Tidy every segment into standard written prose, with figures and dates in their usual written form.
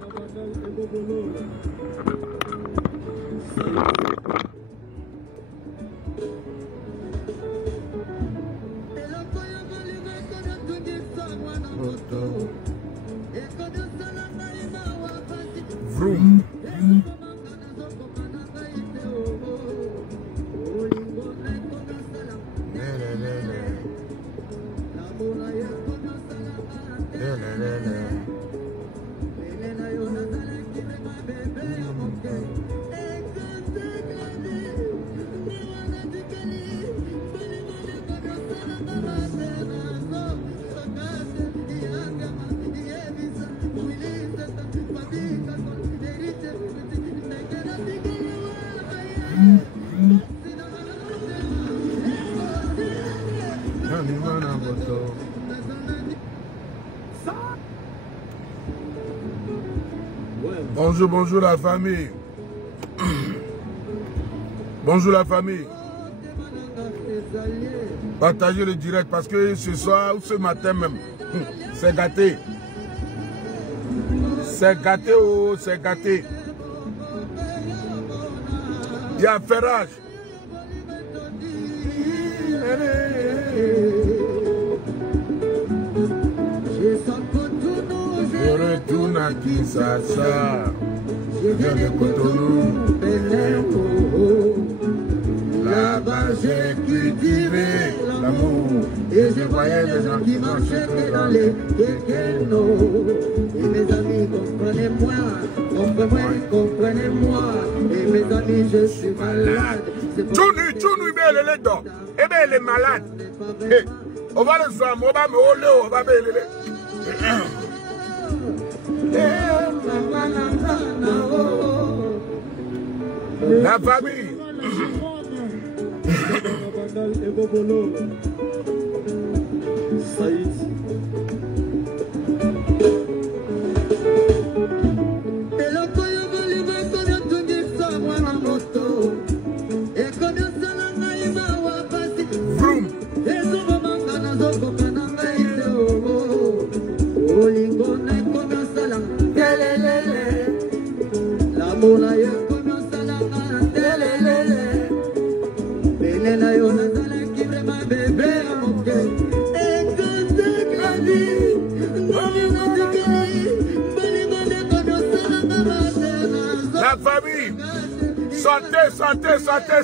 Vroom. Bonjour, bonjour la famille. Bonjour la famille. Partagez le direct parce que ce soir ou ce matin même, c'est gâté. C'est gâté, oh, c'est gâté. Il y a ferrage. Je retourne à Kinshasa. Je viens de Cotonou. Là-bas j'ai cultivé l'amour. Et je voyais des gens qui marchaient dans les kékénos. Et mes amis, comprenez-moi, comprenez-moi. Et mes amis, je suis malade. Tchouni, il est dedans. Eh bien, il est malade. On va le soir, on va me rouler, on va me lever. La famille. La famille,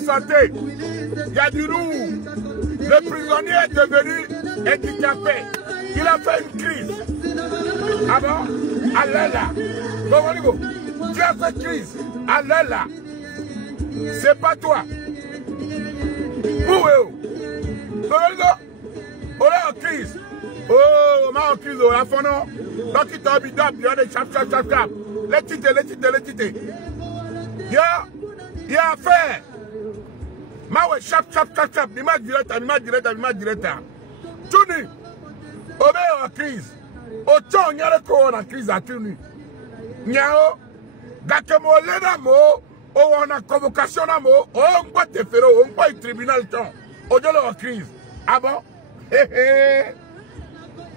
santé. Il y a du lourd. Le prisonnier est devenu handicapé. Il a fait une crise. Ah bon? Allah là. Tu as fait crise. Allah là. C'est pas toi. Où est-vous? On est en crise. Oh, on est en crise. On a fait non. Donc il t'a mis d'ab. Il y a des chap. Les titres. Il y a affaire. Mawe chap. L'image directe. Tuni. On est en crise. Autant il y a en crise à Tuni. Nyao. Dakemo lena mo. On a convocation na mo. On peut te faire. On peut tribunal ton. On est en crise. Ah bon?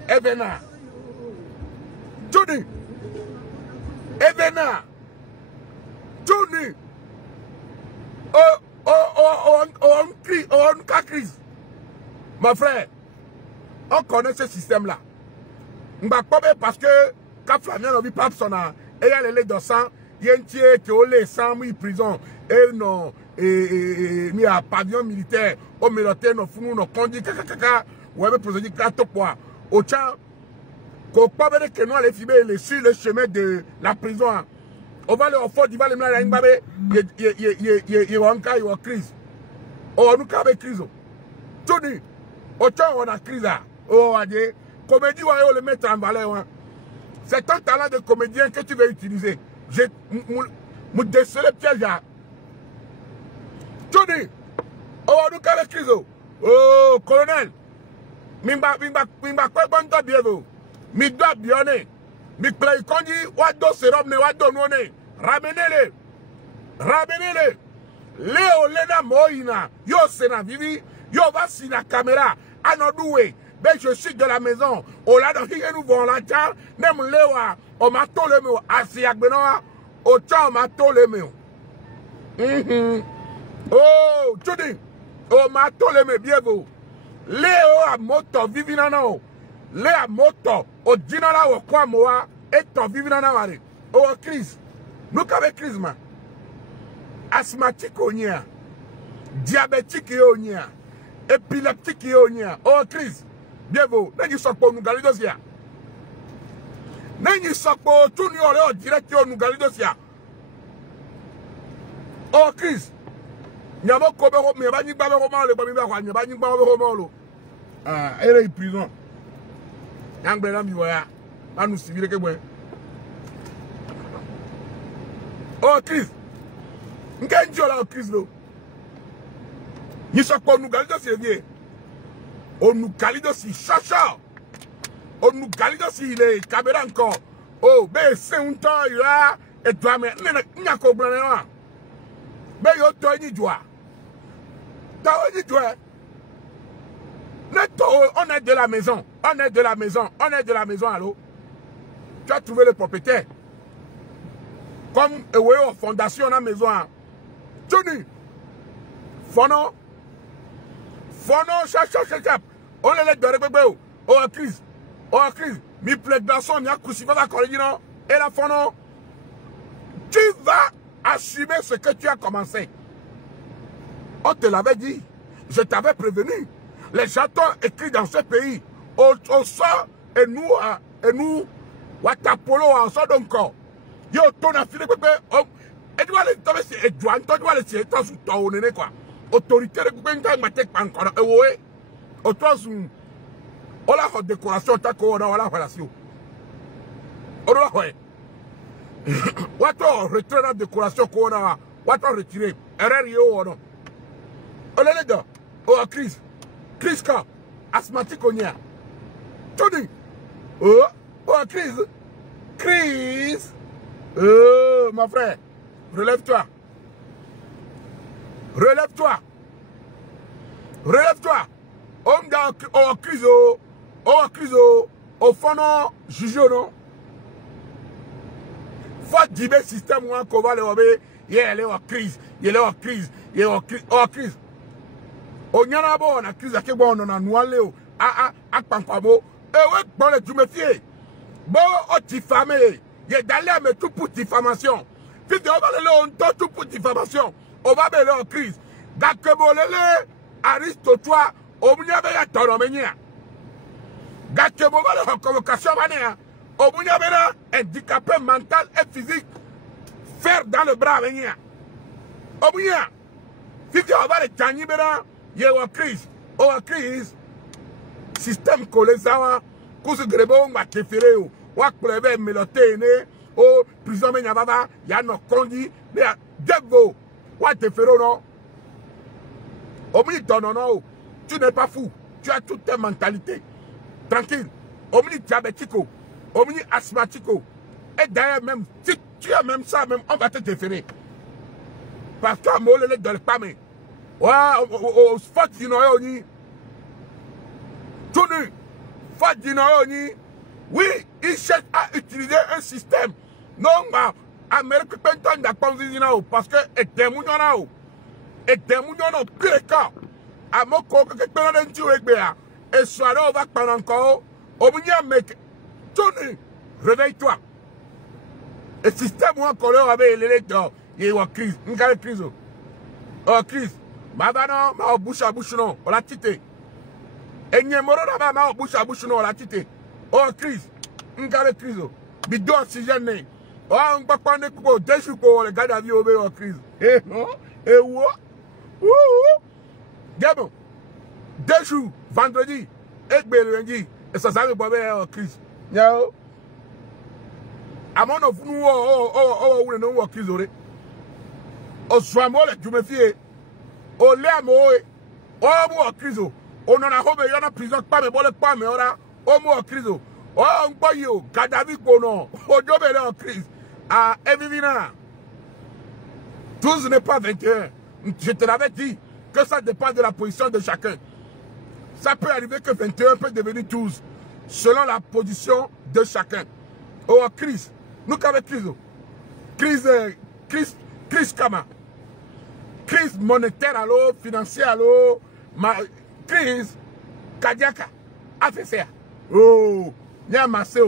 Evena. Tuni. Evena. Tuni. On crise. Ma frère, on connaît ce système-là. Parce que quand Flavien a vu Papsona, et il y a les dans sang, il y a un tiers qui a les 100 000 prisons, et non, et il y a un pavillon militaire, au militaire, nos fous, nos conduits, ou avec prisonniers, au tchan, qu'on peut dire que nous allons filmer sur le chemin de la prison. On va aller au fort, il va aller à Mbabe, il y a une crise. On a une crise. Tout dit, autant on a crise là. Oh, on a dit, comédie, on va le mettre en valeur. C'est ton talent de comédien que tu veux utiliser. Je me décelé piège là. Tout dit, on a une crise. Oh, colonel, mimba quoi bon ta bien vous. Mi doit bien. Mi play kondi wado serum ne wado none. Ramenez-les. Léo Lena Moïna. Yo sena vivi. Yo va si la caméra. Anodoué. ben je suis de la maison. O la donc nous vont la tcha, nem lewa, o ma tole me asi agbenoa, o tcha o ma tole me. Oh, Tony, o ma tole me bien beau. Léo a moto vivinana o. Le a moto o dinala o kwa moa et to vivinana mare. O Chris. Nous avons crise ma. Asthmatique o nia. Diabétique o nia. Épileptique o nia. O Chris. Bien beau. N'engi sokpo nous galidosia. N'engi sokpo tout ni ole o direct o nous galidosia. O Chris. Nyabo kobe ko me ba ni gba ko ma le ba mi ba kwa ni ba ni gba ko ma lo. Ah, elle est prison. N'angle na mi wa ya. Ba nous civil ke bwen. Oh Chris. Ngenjo la Chris lo. Ni sokpo nous galidosia vie. On nous galidosia chacha. On nous galidosia les caméras encore. Oh, ben c'est un temps là et toi mais n'a ko blan na. Ben yo to ni joie. On est de la maison. On est de la maison. On est de la maison, allô? Tu as trouvé le propriétaire. Comme en fondation dans la maison. Tony. Fono. Chap. On est de rébébé. Oh, crise. Mi plaît garçon, mi a crucifié la colline. Et la fono. Tu vas assumer ce que tu as commencé. On te l'avait dit. Je t'avais prévenu. Les chatons écrits dans ce pays. Au sort et nous, Watapolo en sort donc. Yo, ton affilé, et tu vas les tomber, et tu vas les tirer, tu vas les quoi. Autorité de Goubenga, ma tête pas encore. Et ouais, au troisième, on a la décoration, ta co, on a la relation. On a ouais. Wato retrait la décoration qu'on a, wato retiré. Erreur yo, non. On est les gars. Oh, Chris ka, asthmatique on y a. Tony. Oh, Chris. Oh, mon frère. Relève-toi. On a Chris. Au fond, non, juge non. Faut dire le système où on va le voir. Il est en crise. On y a bon, on accuse à bon, on a noalé à Pampabo. Et ouais, bon, les méfier. Bon, on diffamé. Il est d'aller à mettre tout pour diffamation. Puis on va le tout pour diffamation. On va aller en crise. Gakebolele, Aristote, on y avait la tonomenia. Gakebolele, en convocation, on y avait un handicapé mental et physique. Faire dans le bras, venir. On y a. Si tu vas le Tchanibera, il y a une crise. Système collé ça, cause de grébon, ma kéféré, ou plebe meloté, ou prison, mais il y a nos condis, mais à Debo, ou à te faire non. Au milieu, non, tu n'es pas fou, tu as toute ta mentalité. Tranquille. Au milieu diabético, au milieu asthmatico, et d'ailleurs, même, si tu as même ça, même, on va te déférer. Parce que moi, le dans le pame. Au spot d'Inoyoni. Tout nu. Spot d'Inoyoni. Oui, il cherche à utiliser un système. Non, mais, Amérique, parce que, et des mounions, et des mounions, pire cas. À mon corps, que tu as un petit et soirée, on va prendre encore. Au milieu, mec. Tout nu. Réveille-toi. Le système où encore, avec les lecteurs. Il y a une crise. Une crise. Oh, crise. Ma bouche à bouche, non. On l'a tité. Et n'y a pas ma bouche à bouche, non. On l'a tité. Oh, crise. Une crise. Bidon oxygène. Oh, on va prendre des jours pour les gars d'avis au crise. Eh, non. Eh, où? Gabon. 2 jours. Vendredi. Et lundi. Et ça va pas en crise. Yao. À mon offre, nous, on crise. On soit moi, tu me fies. On l'a moi. On m'a crise. On en a robé, on a prison, pas mais bon, pas mais on a. On m'a crise. Oh, on peut y aller. Gaddafi, kono. On doit aller en crise. Ah, Evivina. 12 n'est pas 21. Je te l'avais dit que ça dépend de la position de chacun. Ça peut arriver que 21 peut devenir 12, selon la position de chacun. Oh, crise. Nous avons crise kama. Crise monétaire, alors, financière, alors, crise cardiaque, AVC. Oh, il y a massé,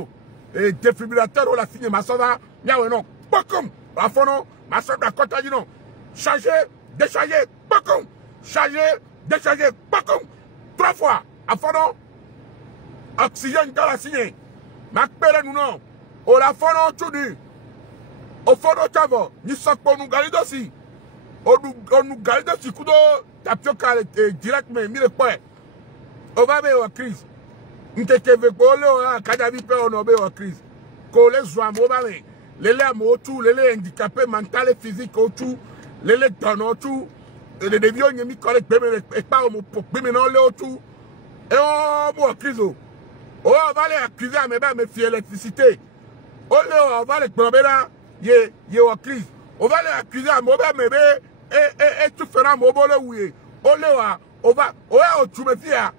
et défibrillateur, oh, la fille, ma soeur, il y a un nom, bokum, la fono, ma soeur, la côte, non, charger, décharger, bokum, charger, décharger, bokum, 3 fois, à fono, oxygène dans la signe, ma père, nous non, oh, la fono, tout dit, au fono, chavo, ni sok pour nous garder aussi. On nous garde sur coup de tapioca direct, mais mille points. On va aller en crise. On te keve kole on kadabi pe on obe en crise. Kole zwa mo ba me. Lele amotu, lele handicapé mental et physique autour, lele tono tout. Les dévions n'y mis collègue et pas au pour non le autour. Et on va en crise. On va aller accuser à mes bains me fier l'électricité. On va les plomber là. Yé en crise. On va les accuser à mauvais bébé et tout fera mobile oui. On va tout me fier.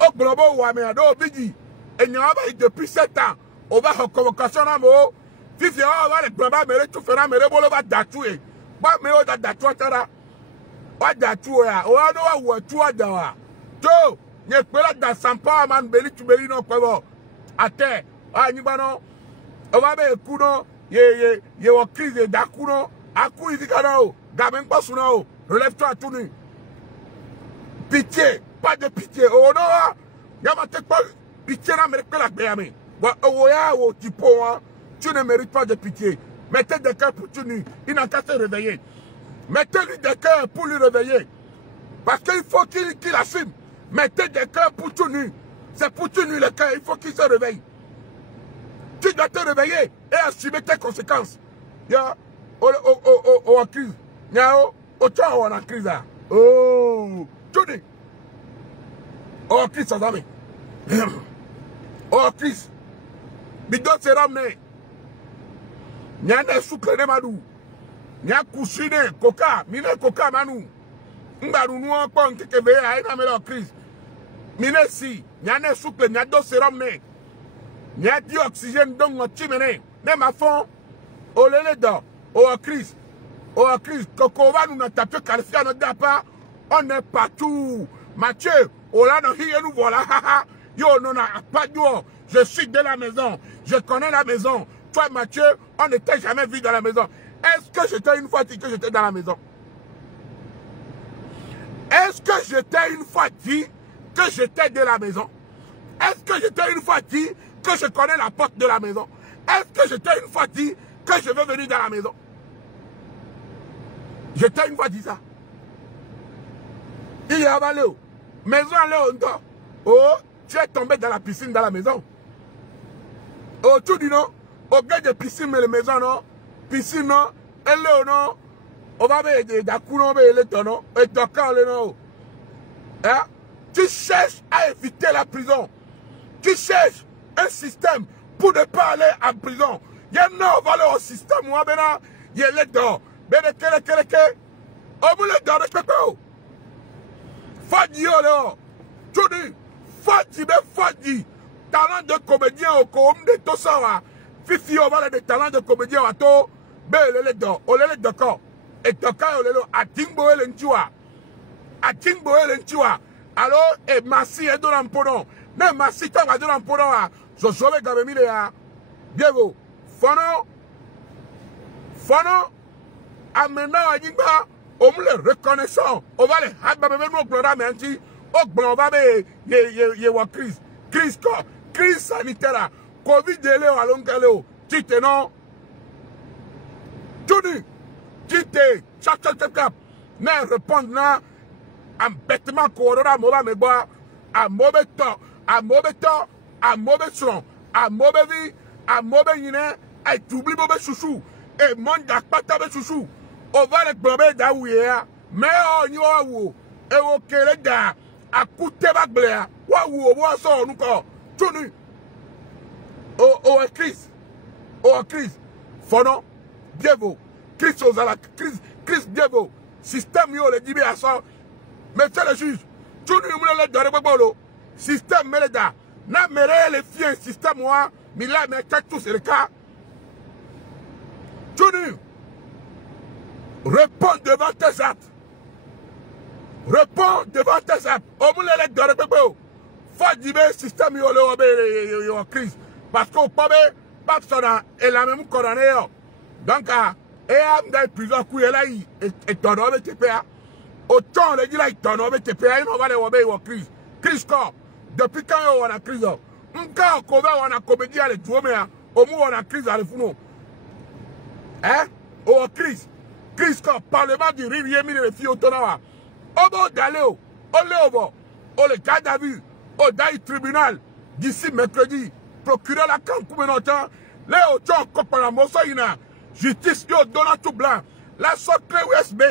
Au globo ou à mes ados bidi. Et n'y a pas depuis 7 ans. On va en convocation à mo. Fifi on va les plomber mais tout fera mais le bolo va datouer. Ba me o datouer tara. Ba datouer. On va ou tout dawa. To, n'y pela dans sampa man beli tu beli non quoi. À terre. Ah n'y bano. On va be kuno. Ye wa crise d'akuno, akou izikano, gamin pasuno, relève-toi tout nu. Pitié, pas de pitié. Oh non, yamate pas pitié n'a mérite pas la béame. Oya ou tipo, tu ne mérites pas de pitié. Mettez des cœurs pour tout nu, il n'a qu'à se réveiller. Mettez-lui des cœurs pour lui réveiller. Parce qu'il faut qu'il assume. Mettez des cœurs pour tout nu. C'est pour tout nu le cœur, il faut qu'il se réveille. Tu dois te réveiller et assumer tes conséquences. Ya, en crise. Ya, en crise. Oh, tu dis. En crise, ça va. En crise. Bidon se ramené. Nya ne sucre de madou. Nya kusine, coca, mine coca manu. Mbaru nou en pon keke veye a ina me en crise. Mine si, nya ne sucre, nya do se ramené. Il y a du oxygène donc mon chimene. Même à fond, au lele d'or, au crise, coco va nous taper qualifié notre départ. On est partout. Mathieu, au là nous voilà. Yo, non, pas d'eau. Je suis de la maison. Je connais la maison. Toi, Mathieu, on n'était jamais vu dans la maison. Est-ce que j'étais une fois dit que j'étais dans la maison? Est-ce que j'étais une fois dit que j'étais de la maison? Est-ce que j'étais une fois dit que je connais la porte de la maison? Est-ce que j'étais une fois dit que je veux venir dans la maison? J'étais une fois dit ça. Il y a avalé. Maison à l'eau. Oh, tu es tombé dans la piscine dans la maison. Oh, tu dis non. Au gars de piscine, mais la maison non. Piscine non. Elle est non. On va mettre des coups, elle est non. Et ton corps, non. Hein? Tu cherches à éviter la prison. Tu cherches un système pour ne pas aller en prison. Il y a un valeur au système. Il y a les dents. Mais le kele. On vous les donne de pépé. Fadi, tu dis, Fadi. Talent de comédien au com de Tosawa. Fifi, on va les talents de comédien à to. Ben, les dents. On les d'accord. Et toka, on les a timbo et l'entua. A timbo et l'entua. Alors, et Massi est dans l'emponon. Mais Massi, tu vas dans l'emponon. Je suis avec Gabemile. Bien vous. Fono. Amenant à Yimba. On le reconnaissant. On va les habiller au blora menti. Au blora crise. Crise sanitaire. Covid de l'eau à l'ongalo. Tite non. Tout dit. Tite. Chaque. Mais répondre là. Un bêtement corona moba me bois. À mauvais temps. À mauvais son. À mauvais vie. À mauvais yine. Et t'oublies mauvais chouchou. Et mon d'acpata de chouchou. On va les blomber d'aouya. Mais on y va où. Et au Kéleda. À coûter ma blé. Waouh, on nous encore. Tout nu. Oh, crise. Fono. Dieu. Crise aux ala. Crise Dieu. Système yo le dit à ça. Monsieur le juge. tu ne le donnes pas le système Meleda. Na mere les filles système moi, mais là mais tout c'est le cas. Tu réponds devant tes actes. Réponds devant tes actes. Au moins les donner pas faut dire système yo crise parce que pas personne est la même condamné. Donc et am dans plusieurs coups là et ton homme TPA. Autant le dit là ton homme TPA il va les crise. Crise quoi? Depuis quand on a crise? Quand on a comédie à les jouer au moins on a crise à le fou. Hein? Oh crise. Crise quoi? Parlement du rivière mis les filles au tonawa. Au bord d'aller au léovo. Au le garde à vue. Au daï tribunal. D'ici mercredi. Procureur la camp comme un autant. Les autant comme la mosaïna. Justice yo donnant tout blanc. La sorte USB.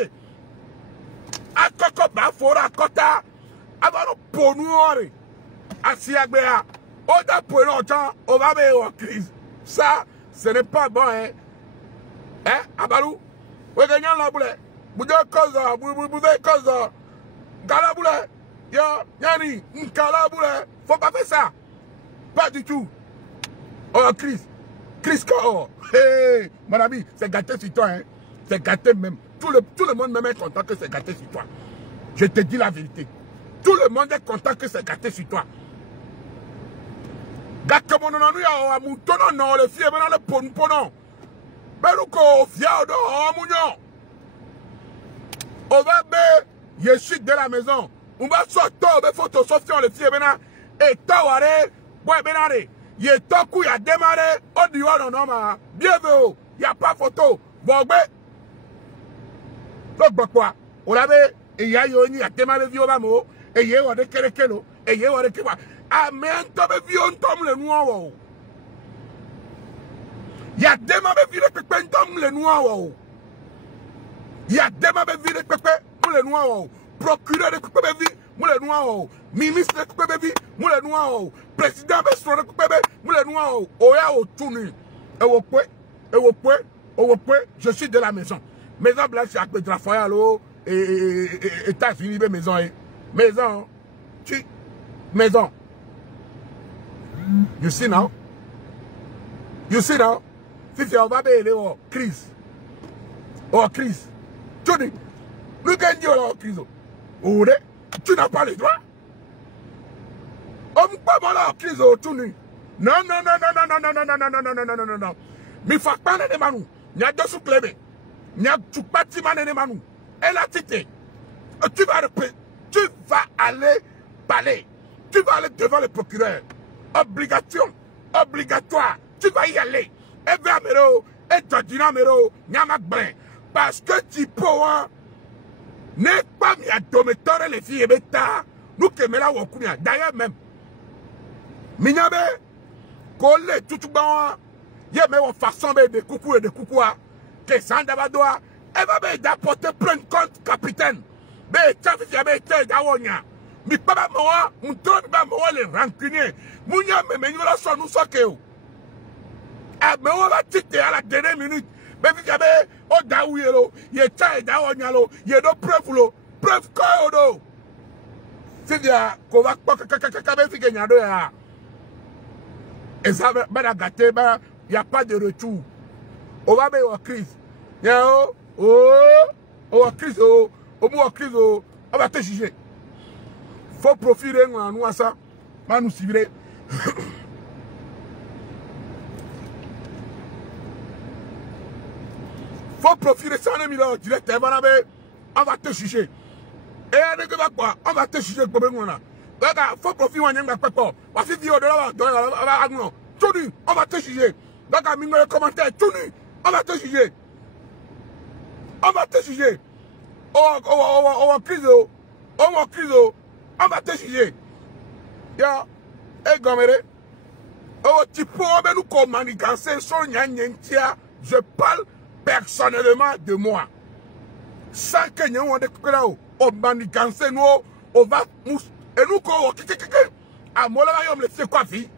A koko ba fora kota. Avant pour nous. Asiagbea. Oda pour longtemps, on va aller en crise. Ça, ce n'est pas bon, hein. Hein, Abalou? Vous gagnez la boule. Vous avez cause, vous avez cause. Gala boule. Yo, Yani, Nkala boule. Faut pas faire ça. Pas du tout. Oh, crise. Crise quoi? Hey, mon ami, c'est gâté sur toi, hein. C'est gâté même. Tout le monde même est content que c'est gâté sur toi. Je te dis la vérité. Tout le monde est content que c'est gâté sur toi. Gâté mon nom, à mon tonon, non, le fier, maintenant le ponon. Beruko, fiado, amounion. On va be, je suis de la maison. On va sortir, on va photo, sortir le fier, maintenant. Et taware, ouais, benare. Il est temps qu'il a démarré, on dit, oh non, non, ma. Bienvenue, il n'y a pas photo. Bon, ben. Donc, quoi? On l'avait, et il y a eu, a démarré, vieux, maman. Et il y a eu, et il y a eu, amen, tobe vion tom le noir. Ya dema be vile pepe tom le noir. Ya dema be vile pepe le noir. Procureur de pepe vi le noir. Ministre de pepe vi le noir. Président be so de pepe le noir. Oya o tuni. Je suis de la maison. Maison blanche avec de la foyer lo et t'as fini maison. Maison. Maison. You see now? You see now? If you have a crise. Or crise. Tu dis, nous gagnons la crise. Ou tu n'as pas les droits? On ne peut pas la crise. Tu dis, non, non, non, non, non, non, non, non, non, non, non, non, non, non, non. Mais faut pas les manou. Il y a deux sous-clés. Il y a tout bâtiment les manou. Et la tête. Tu vas aller parler. Tu vas aller devant le procureur. Obligation, obligatoire, tu vas y aller. Et Vermero, et Todinamero, Nyamakbrin. Parce que tu peux, n'est pas mis à dométore les filles et bêta. Nous qui me la wakunia. D'ailleurs même, Minyabe, Kole, tout bon, y'a même une façon de coucou et de coucoua. Que Sandabadoa, elle va d'apporter plein de comptes, capitaine. Mais tu as fait été d'awonia. Mais pas moi, mon tour pas moi les rancuniers. Mounia me menyola son nous sokeo. Ah mais on va titer à la dernière minute. Mais vous avez au daouyelo, il est taille daonyalo, il est no preuve lo, preuve quoi odo. C'est bien qu'on va pas kakabe fi gagnado ya. Et ça va gâter, il n'y a pas de retour. On va aller en crise. En crise, en crise, on va te juger. Faut profiter de nous à ça. Va nous cibler. Faut profiter de ça, on direct. On va te juger. Et on va te juger pour nous. Faut profiter de nous. Parce que on va te juger. Donc, à les commentaires, tout nu, on va te juger. On va te juger. On va crise. On va te juger. Ya, et Gomere, tu peux nous communiquer sur Nyanyentia. Je parle personnellement de moi. Sans que nous on maniganse nous, on va nous, et nous, à Molayom, le fait quoi, fille?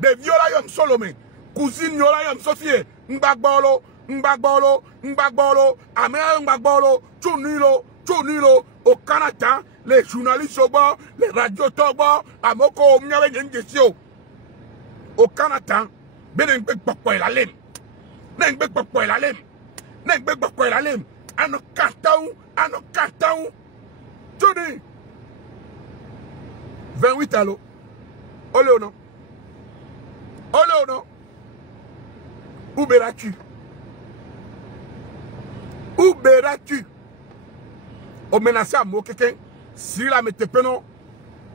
De violayom solomé, cousine yolayom Sophie, Mbagbolo, Amé Mbagbolo, Tunilo, au Canada, les journalistes au bord, les radios au bord, à Moko, au Canada, Benengbek Bakpoy la lem. Nengbek Bakpoy la lem. Nengbek Bakpoy la lem. Ano Kataou. Tony. 28 allo. Ole ou non? Ole ou non? Où beras-tu? Où beras-tu? Au menacé à moi quelqu'un, si la mette non,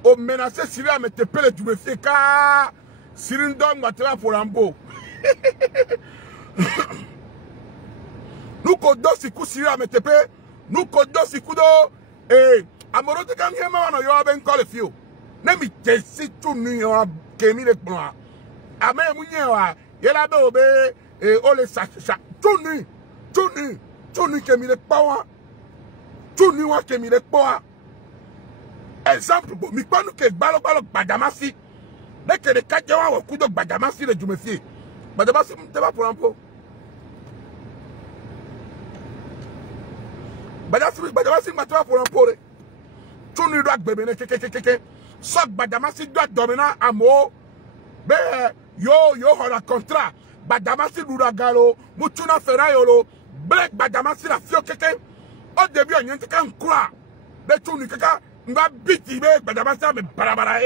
au menacé si la mette le tu me fais car si une dame va te la pour un beau. Nous codons si coup si la mette nous codons si coup d'eau et amoro de gang yema no yo ben call fio. Nemi te si tu ni yo kemi le plan. Ame munye wa yela be obe e ole sa tu ni kemi le power. Tu ni wa kemi le power. Exemple, mi kwanu ke balo Badamasi. Dès que les quatre gens ont coup de Badamasi le Djumefie. Badamasi te va pour un peu. Badamasi m'a pour un peu. Tu ni dois bébé keke. Sok Badamasi doit dominer à mot. Ben yo on contrat. Badamasi doit galo. Mutuna ferayolo. Black Badamasi la fio keke. Au début on y a un croix. De tu ni keka. Mba biti be Badamasi me barabara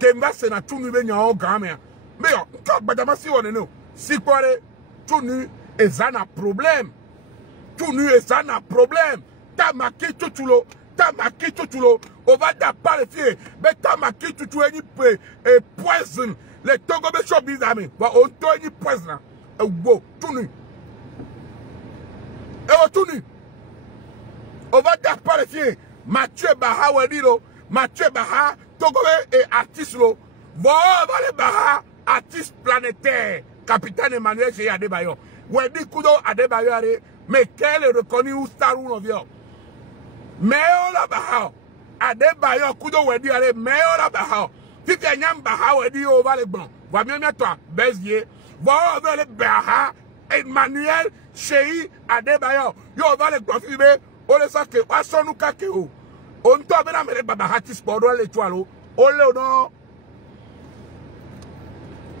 Kemba sena tunu be nyawo game. Mais yo, nka Badamasi on no. Si kware tunu ezana problème. Tunu ezana problème. Ta maki tutulo. On va d'apparler fier. Mais ta maki tutu eni poison. Le Togo be shop bizame. Wa on to eni poison. Wo tunu. Tunu. On va d'apparler fier. Mathieu Baha Wedilo, Mathieu Baha, Togobe et artiste lo. Voilà Baha, artiste planétaire, capitaine Emmanuel chez Adebayo. Wedi Kudo Adebayo, mais quel est reconnu ou star ou non? Mais on la Baha, Adebayo Kudo Wedi, mais on la Baha. Si tu as un Baha Wedi, on va les bons. Vois bien toi, Bézier. Voilà le Baha, Emmanuel chez Adebayo. Yo va les confirmer, on les sait que, on s'en nous kakeo. On doit bien amener Baba Hatis pour l'étoile. On le non.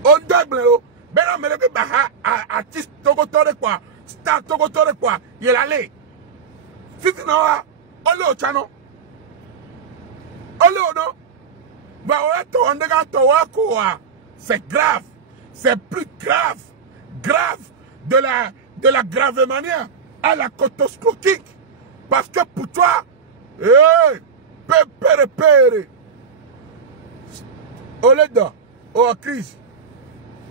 On doit bien amener Baba Hatis Togotore quoi. Star Togotore quoi. Il est allé. Si tu n'as pas, on le chano. On le non. Bah on est quoi. C'est grave. C'est plus grave. Grave de la grave manière à la cotoscopique. Parce que pour toi, pere. Oledo, crise.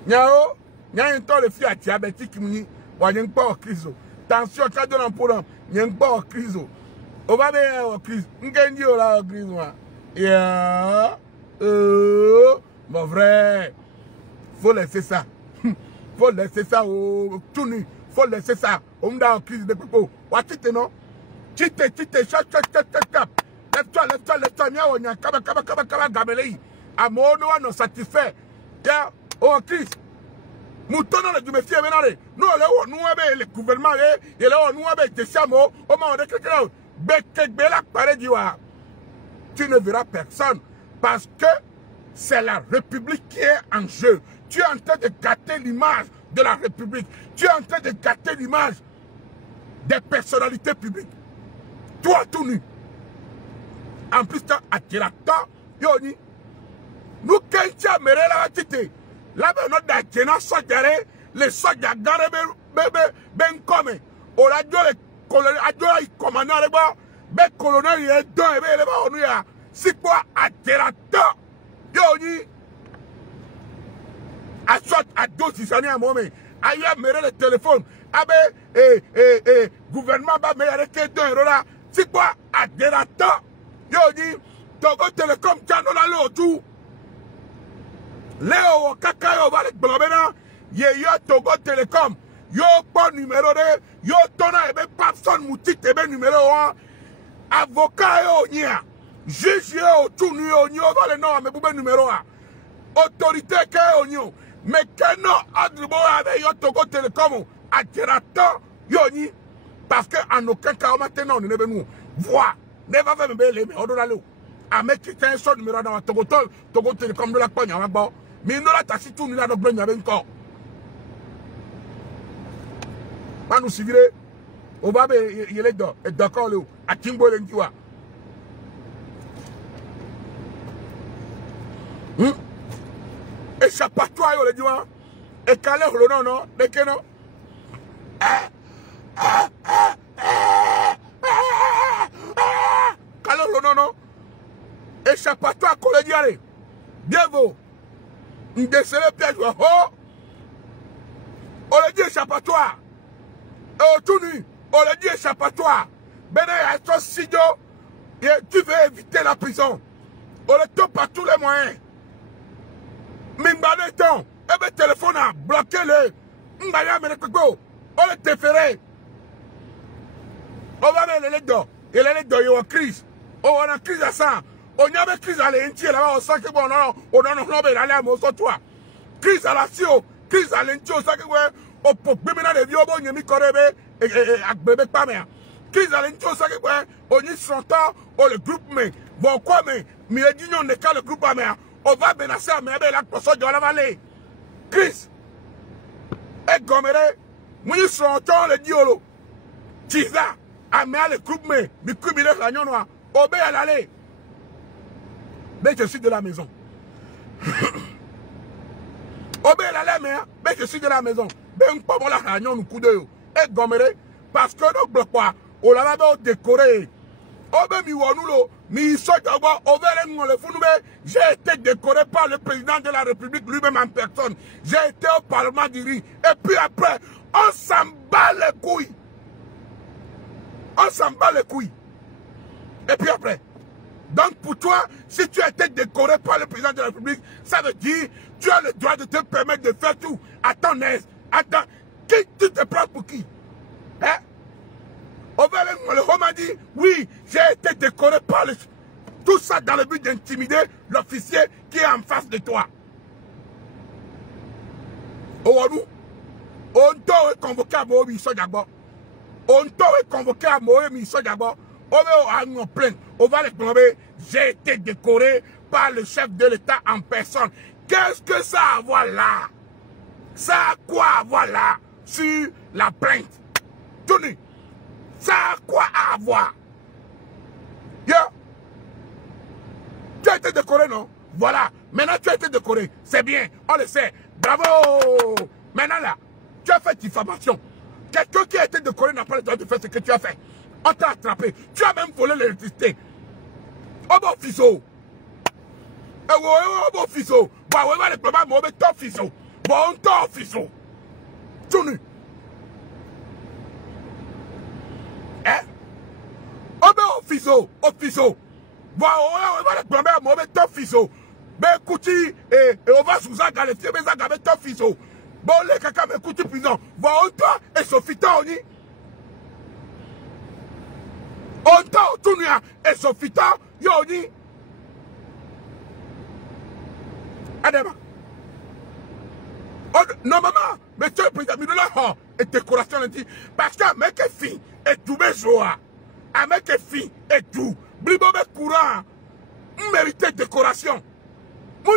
Nyao, nyan to le fia diabétique muni, wa nyen pa crise. Tension ka donne pour nyen pa crise. O ba be crise. Ngendi o la crise wa. Ya. Mon vrai. Faut laisser ça. Faut laisser ça au tout faut laisser ça. On m'a en crise de pipo. Wa tite non. Tite, chap. Lève-toi, miaou, kaba, gamelei. Amono, non satisfait. Car, oh, Christ. Mouton, le me fie, nous, le gouvernement, et là, nous, avec des chameaux, au moment de quelqu'un, Bela, Parédioa. Tu ne verras personne. Parce que c'est la République qui est en jeu. Tu es en train de gâter l'image de la République. Tu es en train de gâter l'image des personnalités publiques. Toi, tout nu. En plus, tu as attiré Yoni. Nous, quand tu as méré la tête, là, nous avons les soldats garés, ben comme. On a dit les colonels, les commandants, les colonels, les deux, les bas, c'est quoi attiré Yoni. À soit à d'autres années à moment. Aïe, méré le téléphone. Abe, gouvernement, bah, mais avec 2 euros là. C'est quoi adhérateur? Yo dit, Togo Télécom, tiens, on a l'autre. Léo, Kakayo, va les blabena. Yo Togo Télécom. Yo, bon numéro 2. Yo, tona, ebe, papson, moutit, ebe, numéro 1. Avocat, yo, nia. Juge, yo, tout, yo, va les noms, mais boube, numéro 1. Autorité, yo, mais que non, adribo, avec yo, Togo Télécom, adhérateur, yo, ni. Parce qu'en aucun cas, maintenant, on est venu voir ne va faire me belle mais odoralo a me kitan so numéro na Togo Telecom de la pagna wa bo mi no la taxi tout ni la do blenya be nko manu sivire o ba be yele do e d'accord le atimbo le ntiwa échappatoire yo le diwa e calé le non de que non calé le non échappatoire collégial bien vous ndesele piège oh on le dit échappatoire et tout nu on le dit échappatoire ben à toi si tu veux éviter la prison on le top par tous les moyens Mingba temps, et ben téléphone a bloqué le Mbaya Menekoko, on le déféré. On va mettre les dos, et les dos, il y a une crise. On a une crise à ça. On y a une crise à l'entier là-bas, on sent que bon, on a un aller à mon toi. Crise à la sio, crise à l'entier, on sent que on peut bien les vieux, on y a mis Korebe et bébé pas mère. Crise à l'entier, on sent que on y s'entend, on le groupe, mais bon, quoi, mais il dit on n'est qu'à le groupe à mère. On va menacer à Mébé la poisson de la vallée. Chris. Et Gomere. Nous sommes le diolo. Tiza. Amea le groupe mais. Mikubile l'agnon noir. Obé à l'aller. Mais je suis de la maison. Obé à l'aller, mais je suis de la maison. Ben pas bon la l'agnon nous coup de. Et Gomere. Parce que nous bloquons. On l'a décoré. Obé mi wanulo. J'ai été décoré par le président de la République lui-même en personne. J'ai été au Parlement du Riz. Et puis après, on s'en bat les couilles. On s'en bat les couilles. Et puis après. Donc pour toi, si tu as été décoré par le président de la République, ça veut dire que tu as le droit de te permettre de faire tout à ton aise. Attends, qui tu te prends pour qui? Hein? Le roi m'a dit, oui, j'ai été décoré par le... Tout ça dans le but d'intimider l'officier qui est en face de toi. On t'a convoqué à Mohamed Sodabo. On t'a convoqué à Mohamed Sodabo. On va nous plaindre. On va les plomber. J'ai été décoré par le chef de l'État en personne. Qu'est-ce que ça a à voir là? Ça a quoi à voir là sur la plainte? Tony. Ça a quoi à voir? Yeah. Tu as été décoré, non? Voilà. Maintenant, tu as été décoré. C'est bien. On le sait. Bravo. Maintenant, là, tu as fait diffamation. Quelqu'un qui a été décoré n'a pas le droit de faire ce que tu as fait. On t'a attrapé. Tu as même volé l'électricité. Oh bon, fiso. Oh bon, fiso. Bah, ouais, le problème, moi, mais ton fiso. Bon, ton fiso. Tout nu. Hein? Oh ben, au fiso. Bon, on va le problème, moi, mais ton fiso. Ben, écoute, et on va sous un galetier, mais ça gagne ton fiso. Bon, les caca, mais écoute, prison. Bon, on t'a, et Sophie, on y. On t'a, tout nu, et Sophie, on y. Adema. Normalement, monsieur le président, il a et décoration, parce qu'un mec est fin, et tout, mais joie. Un mec est fin, et tout. Blibo be courant, mérite décoration. Oui,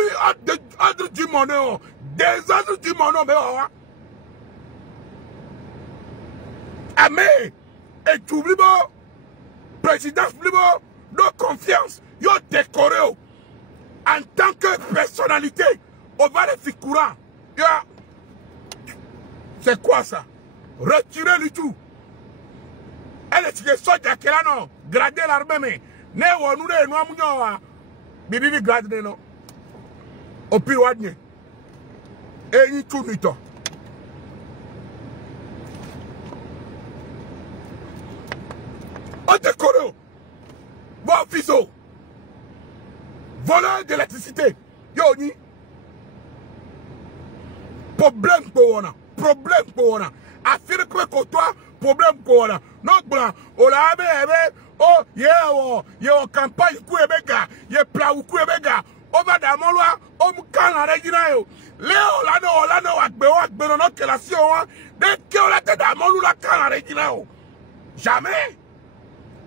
ordre du mono, des ordres du mono, mais Amé, et tout, Blibo, président Blibo, nos confiance, yo décoré, en tant que personnalité, on va les faire courant. C'est quoi ça? Retirez le tout. Elle est tirée sur la non, grader l'armée, mais. Ne wo nu de no amunyo wa bibi grad ne no opi wadne eyi tu nito o décoré bon fiso voleur d'électricité yo ni problème pour on affaire que toi problème pour on non blanc o la be oh, yeah, campagne Kuebega, ye plau Kuebega, over the Molwa, Omkan Reginayo, Leo Lano, Akbeo, no que la Sion, de que la tête à Molula Can Reginayo. Jamais,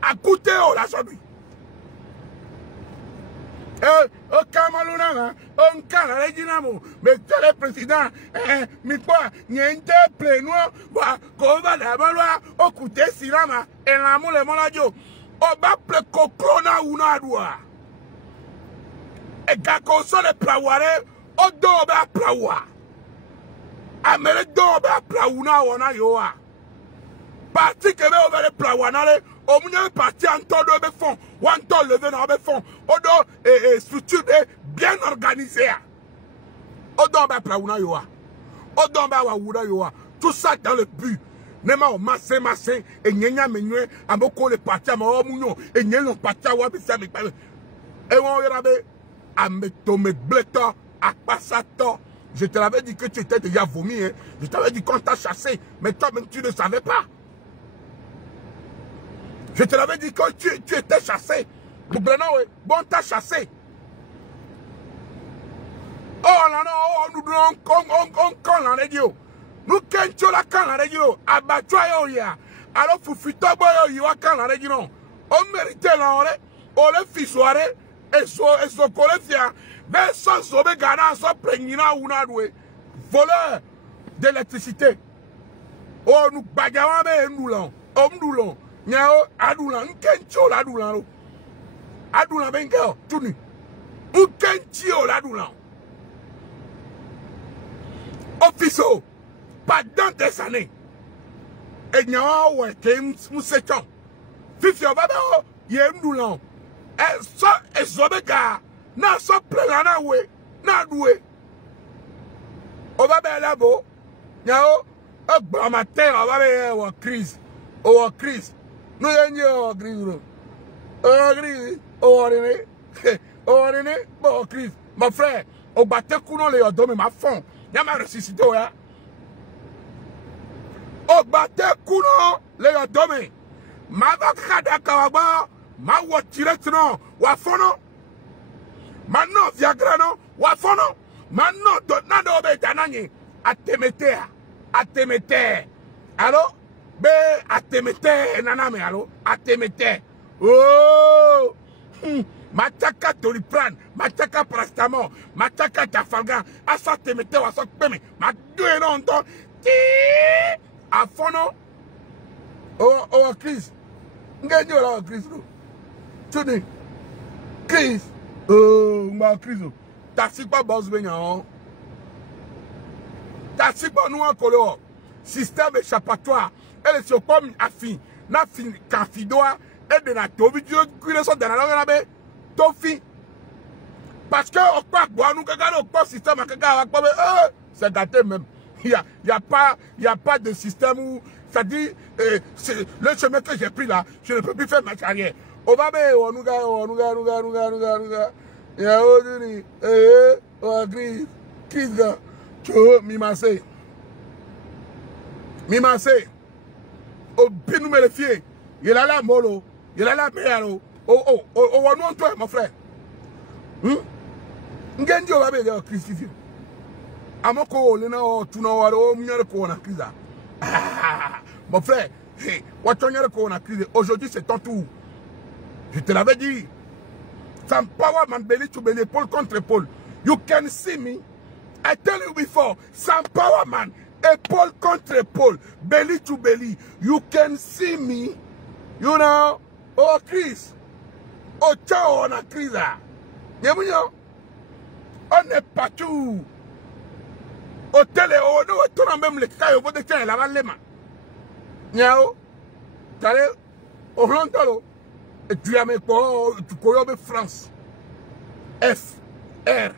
à coûter la sobi. Au Cameroun, on calme les dynamos, mais le président, mais quoi, n'y a un plein noir, qu'on va d'abord au côté Silama, et l'amour les monadio, au bas le cocrona ou nadoua. Et quand on sort les plaware, au dos bas plawa. Amele dos bas plaouna ou na yoa. Parti que veut over les plawanale, au moins parti en temps de fond, ou en temps levé dans le fond, au dos structure bien organisée. Au dos bas plaouna yoa. Au dos bas waouda yoa. Tout ça dans le but. Nema o masse, et nyenya menye, amoko le parti à ma omunyo, et nyenyo parti à wabisa me paye. Et on yarabe, ametome bleto, akpasato. Je te l'avais dit que tu étais déjà vomi, hein. Je t'avais dit qu'on t'a chassé, mais toi-même tu ne savais pas. Je te l'avais dit que tu étais chassé. Bon, t'as chassé. Oh là là, nous on la radio. Nous quand la can la radio. Abattoir ya. Alors fufito boyo yo can la radio. On méritait là on le fit soirée et so colefia. Mais sans sauver gana sans prégnina ou na doué. Voleur d'électricité. Oh nous bagawabe nous là. Nous là. Nyao adula nkencho la adula lo. Adula bengo tuni. Nkencho la adula. Officio pendant des années. Et nyao we kem musechon. Fifi obaba o ye ndula. E so ezobega na so plena na we na doué. Obaba labo. Nyao ogba matin obaba o crise. O crise. No yenye gris gris orine bon Chris mon frère au battre counon les odome ma fond y a ma ressuscité ya au battre counon les odome ma va kada kawaba ma wo direct non wa fono ma no viagra non wa fono ma no do na do be tananye atemete alors be atemete naname alo atemete oh mataka Doliprane mataka Paracétamol mataka Tafalgan asa temete wa so peme ma deux non to ti afono o Chris ngenyo la Chris no tuni Chris ma Chris tasi pa boss benya on tasi pa nou an kolo système échappatoire. Elle est sur comme afin, na fin kafidoa et de la tobi Dieu qui sont dans la langue tofi. Parce que au quoi bois nous regarde au quoi système à caca c'est gâté même. Il y a pas de système où ça dit le chemin que j'ai pris là, je ne peux plus faire ma carrière. On va on nous gars. Il y a aujourd'hui Chris gars, tu Mimase. Au binou me le fier. Il a la molo. Il a la meilleure. Oh, non, toi, mon frère. Ngendio va bien, Christifié. Amoko, le na, tu n'as pas au mieux qu'on a crise. Mon frère, what on a qu'on a crise. Aujourd'hui, c'est ton tour. Je te l'avais dit. Some power man belly to belly, épaule contre épaule. You can see me. I tell you before, some power man. Épaule contre épaule, belly to belly. You can see me. You know. Oh, Chris. Oh, ciao, on a Chris là. On est partout. Au télé, on a même les cailloux de tiens, là, les mains. Niao. T'allais au Rondolo. Et tu as mis quoi? Tu connais France. F-R-A-N-C-E.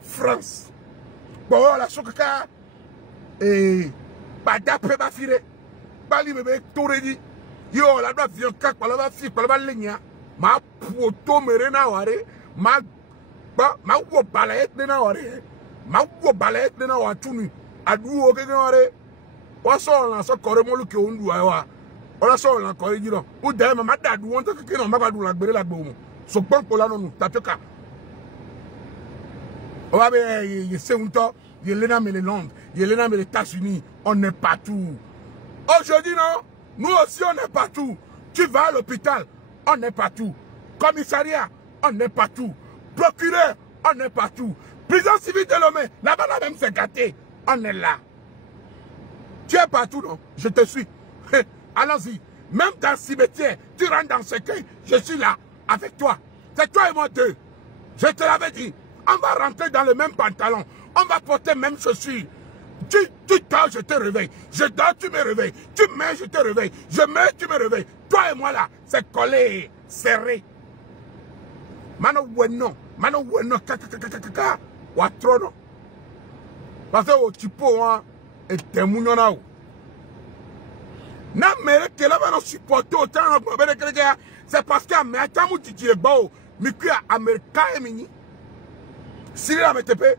France. Bon, la soka pas d'après ma fille, pas lui me tourner yo la doit vieux kak pas la fille pas la ligne ma poto merena ware ma wo balait na ware ma wo balait na wa tunu adu o ke ware wa so na so kore mo lu ke ondu wa o so na kore jiro o de ma dadu won to ke no ma gbadu la gbere la gbo mo so pon ko la no tapioka on va bien, il y a l'État mais les Londres, il y a l'État mais les États-Unis, on est partout. Aujourd'hui, non, nous aussi on est partout. Tu vas à l'hôpital, on est partout. Commissariat, on est partout. Procureur, on est partout. Prison civile de Lomé, là-bas, là même c'est gâté. On est là. Tu es partout, non? Je te suis. Allons-y. Même dans le cimetière, tu rentres dans ce cueil, je suis là, avec toi. C'est toi et moi deux. Je te l'avais dit. On va rentrer dans le même pantalon. On va porter même chaussures. Tu dors, je te réveille. Je dors, tu me réveilles. Tu mets, je te réveille. Je mets, tu me réveilles. Toi et moi là, c'est collé, serré. Mano bueno, kaka, wa trono. Parce que tu peux, hein, et t'es mounona ou. Na mere que là va nous supporter autant, c'est parce que mais attends où tu es beau, mais que américain est mini. Si là me tepe,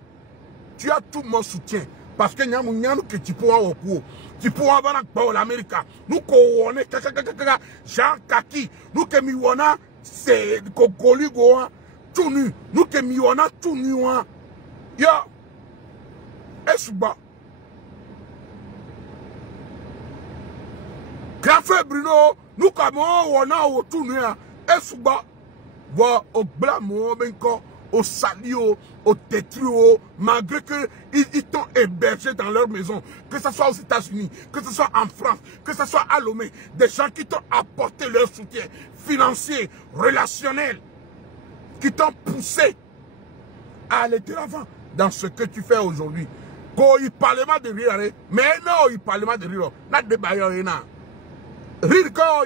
tu as tout mon soutien. Parce que nous que tu peux au cours. Tu peux avoir un l'Amérique. Nous qu'on est Jean Kaki. Nous que miwana c'est Kokoligo tout nu. Nous que miwana tout nu. Yo. Et bas. Grand frère Bruno, nous comme on a tout nu. Et bas. Voir au blâme, au salio, au tétrio, malgré qu'ils t'ont hébergé dans leur maison, que ce soit aux États-Unis, que ce soit en France, que ce soit à Lomé, des gens qui t'ont apporté leur soutien financier, relationnel, qui t'ont poussé à aller de l'avant dans ce que tu fais aujourd'hui. Quand il parle de rire, mais non, il parle de rire. N'a de bailleur, rire quand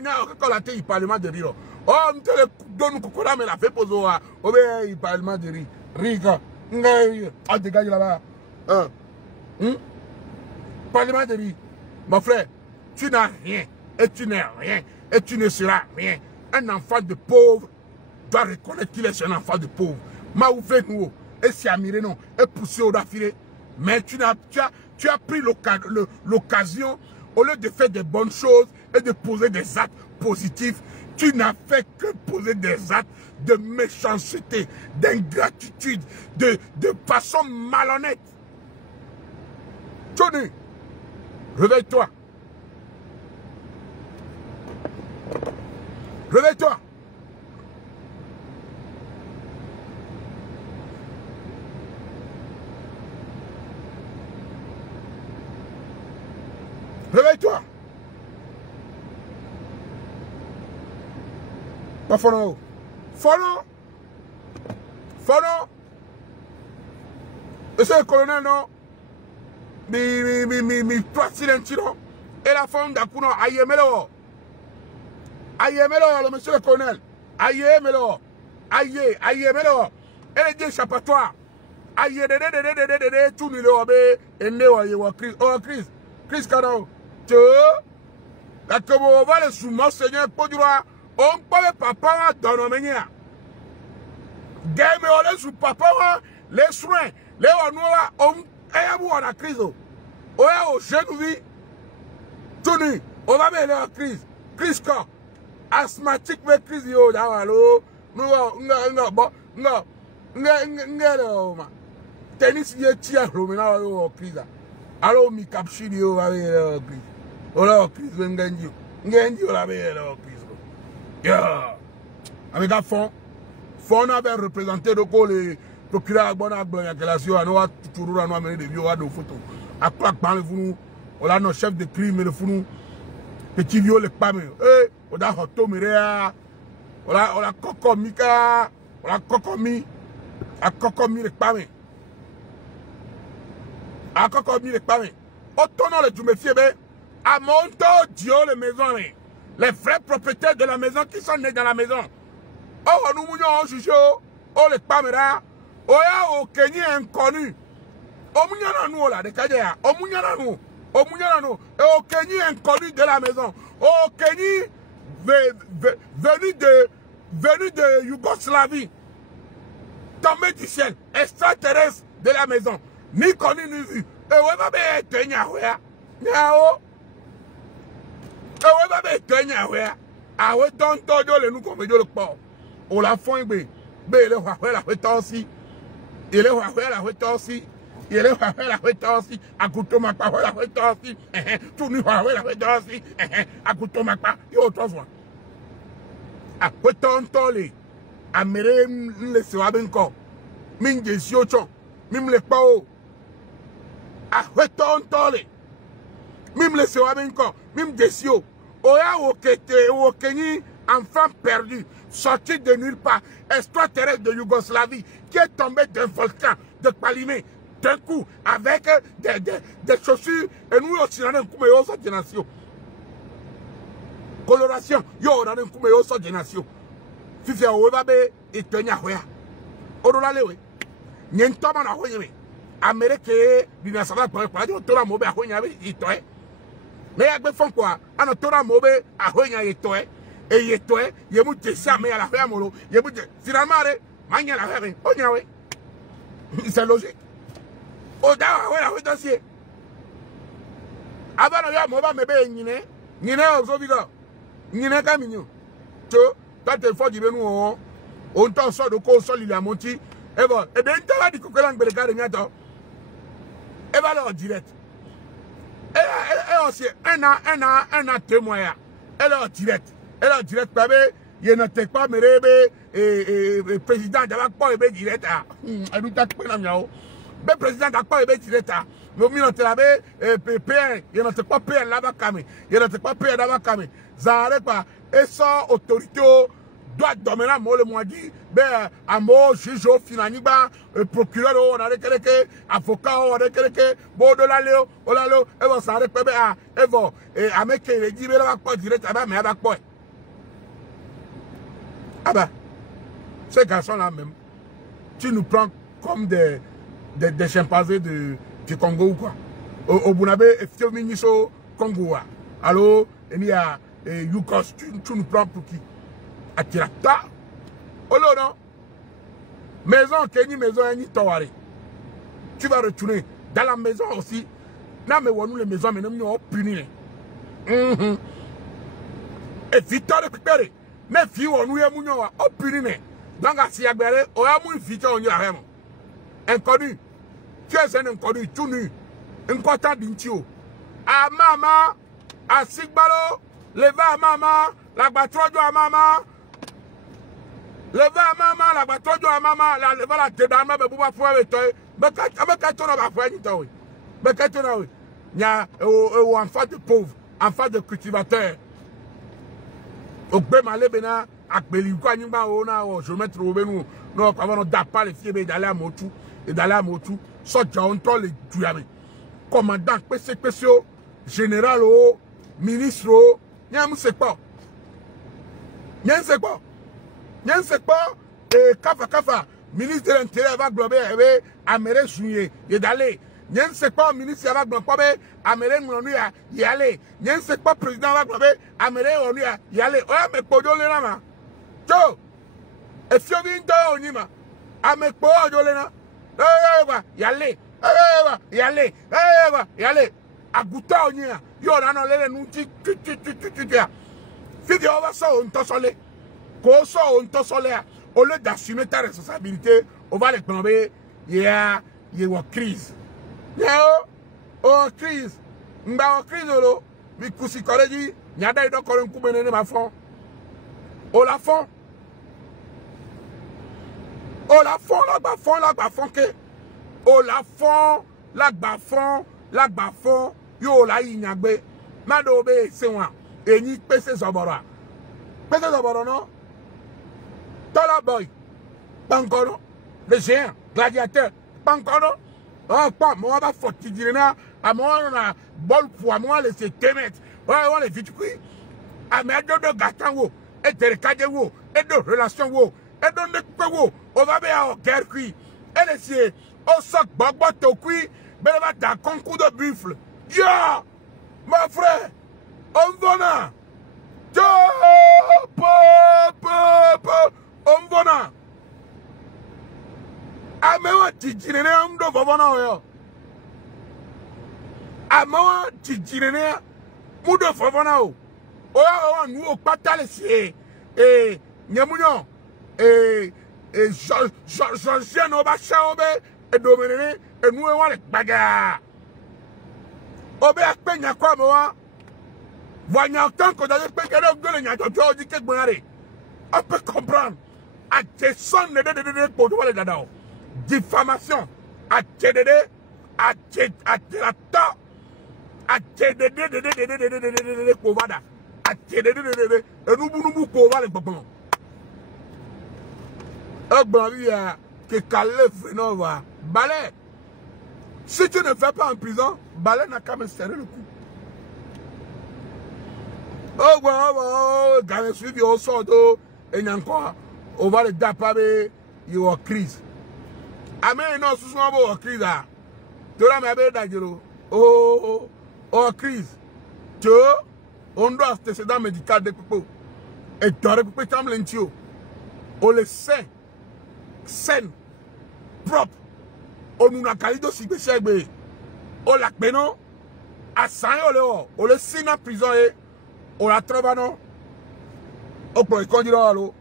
il parle de rire. Oh, on te donne un mais la fait poser. Oh, mais il parle de rire. Rire. Oh, dégage là-bas. Parlement de rire. Mon frère, tu n'as rien. Et tu n'es rien. Et tu ne seras rien. Un enfant de pauvre doit reconnaître qu'il est un enfant de pauvre. Ma ouvert nous. Et c'est amiré non. Et poussé au raffiné. Mais tu as pris l'occasion, au lieu de faire des bonnes choses et de poser des actes positifs, tu n'as fait que poser des actes de méchanceté, d'ingratitude, de façon malhonnête. Tony, réveille-toi. Réveille-toi. Réveille-toi. Pas Fono. Fono. Et c'est le colonel, non? Toi, silentino. Et la femme d'Akuno, aïe-melo. Aïe-melo, le monsieur le colonel. Aïe-melo. Aïe-melo. Et les deux échappatoires. Aïe-de tout le monde. Et ne Chris. Oh, Chris Cano. Tu la que vous voyez le sous-mot, Seigneur, pour dire, on peut papa dans nos manières. Game, on est sous papa, les soins, les honneurs, on est à la crise. On est au jeune vie. Tony, on va mettre la crise. Crise quoi? Asthmatique, mais crise, yo, d'avalo. Tennis, il y a tia, romena, yo, crise. Alors, mi capsule, yo, avec la crise. On a crise, Ngandio. Ngandio, la crise. Yeah. Avec un fond, on avait représenté les procureurs à la Sio, on a toujours amené des vieux à nos photos. À quoi parle vous? On a nos chefs de crime, le fou, petit vieux, les pâmes. On a Hoto Mirea, on a Coco Mika, on a Coco Mi, à Coco Mi, les pâmes. À Coco Mi, les pâmes. Autant les Djoumefié, à Monto, Dio, les maisons, les vrais propriétaires de la maison qui sont nés dans la maison. Oh, nous mounions au juge, oh, les caméras, oh, au Kenya inconnu. Oh, mounions nous, là, des cadets, oh, mounions nous, et au Kenya inconnu de la maison. Oh, Kenya, venu de Yougoslavie, tombé du ciel, extraterrestre de la maison, ni connu ni vu. Et où va bien tenir, ouais, yao. Et où va bien tenir, ouais, ah ouais, tonton, le nous comme le port. On l'a fait, il est la aussi. Il est la aussi. Il est la aussi. À couteau ma pas la aussi. Tout nu la aussi. À couteau ma pas. Il y a autre fois. À tonton, amere le se wa benko min je si ocho mim le pa o a weton tole mim le se wa benko mim je si o ya wo kete wo kenyi enfant perdu sorti de nulle part extraterrestre de Yougoslavie qui est tombé d'un volcan de Palimé d'un coup avec des chaussures et nous aussi dans un coup mais aussi génération coloration yo dans un coup mais aussi génération fifi o ba be etonya hoya odola lewe nyento ma na hoye Amerique bina sala pa jo to la mo be ahonya be itoe me agbe fon kwa ana to la mo be ahonya itoe e yetoe ye mu tesa me ala hoya moro ye mu finalement re manya la hoya onya we c'est logique o da wa la dossier abana ya mo ba me be nyine o so bigo nyine ka minyo to ta te fo jibe nu o nto so do ko so lili amonti e bo e be nta di kokela ngbele ka re nyato e ba lo direct o si ena témoin ya e lo direct pa be ye na te pa merebe président da pa e be direct a adu ta pe na miao be président da pa e be direct a no mi no te la be PPN ye na te pa PPN la ba kame ye na te pa PPN la ba kame zare pa et ça autorité doit dominer mo le moadi be amo juge finaniba procureur on a keleke avocat on a keleke bodola leo olalo e bo sare pe be a evo ameke le di be la pa direct aba me aba po aba ces garçons là même tu nous prends comme des chimpanzés du Congo ou quoi au Bunabe et Miniso Congo allo il y a Yukos tu nous prends pour qui Atirata oh non maison Kenny maison ni Tawari tu vas retourner dans la maison aussi na me wonu les maisons mais nous on punir et Victor récupérer mais fi wonu ye munyo wa o punir donc asi agbere o ya mu Victor on y a vraiment inconnu tu es un inconnu tout nu important d'intio a mama a sigbalo leva a mama la batrojo a mama leva a mama la batrojo a mama la leva la tedama be buba fo we toy be ka to na ba fo ni to we be ka to na we nya o enfant de pauvre enfant de cultivateur o gbe male bena akbeli ko anyigba o na o géomètre o benu no pa no da pa le fie be d'aller à Motu so John to le tuyame commandant spécial général o ministre o nyam se pa et kafa ministre de l'intérieur va glober e amere suye ye d'aller nyen se pa ministre va glober amere nonu ya ye aller nyen se pa président va glober amere onu ya ye aller o me podo le na ma to e fio bi ndo onima ame po ojo le na yale aguta onya yo na no lele nu ti fidi over so on to sole ko so on to sole au lieu d'assumer ta responsabilité on va les tomber yeah ye wa crise yeah o crise mba o crise lo mi kusi koreji nyada ido kore nku menene ma fon o la fon oh la fond que oh la fond yo la yinyagbe mado be sewa eni pese zoboro no tola boy bankono le géant gladiateur bankono oh pas moi ba fortidirena à moi na bol pour moi les 7 mètres ouais les vite kui a me do gatanwo et de kadewo et de relation wo et de nekwo on va bien au guerre qui et les cieux au sac bagba to qui ben va da concours de buffle ya ma frère on vona on vona amewa tijirene amdo vona yo amewa tijirene mudo vona o o nu o patale si nyamunyo Jean no ba shaobe e domenene enu e wale baga obe akpenya kwa mo wa wanya tan ko dale pe kere ogole nya to di ke gbonare on peut comprendre Attention de pour toi les dada. Diffamation. Attention. Attention. Attention. Kovada. Attention. Nous kovada les papons. Que Calais Frenova. Balai. Si tu ne fais pas en prison, Balai n'a qu'à me serrer le cou. Oh, gagne suivi au sort et encore, on va le dapaber, il y a une crise. Amen, non, ce soit une crise. Tu l'as mis d'agiro. Oh, crise. Tu on doit antécédent médical de coupeau. Et tu aurais pu t'en l'intio. On le sait. Saine, propre, on nous a calido si be chegbe, on la beno, à 100 euros, on le signe en prison et on la trouve non, on peut y conduire à l'eau,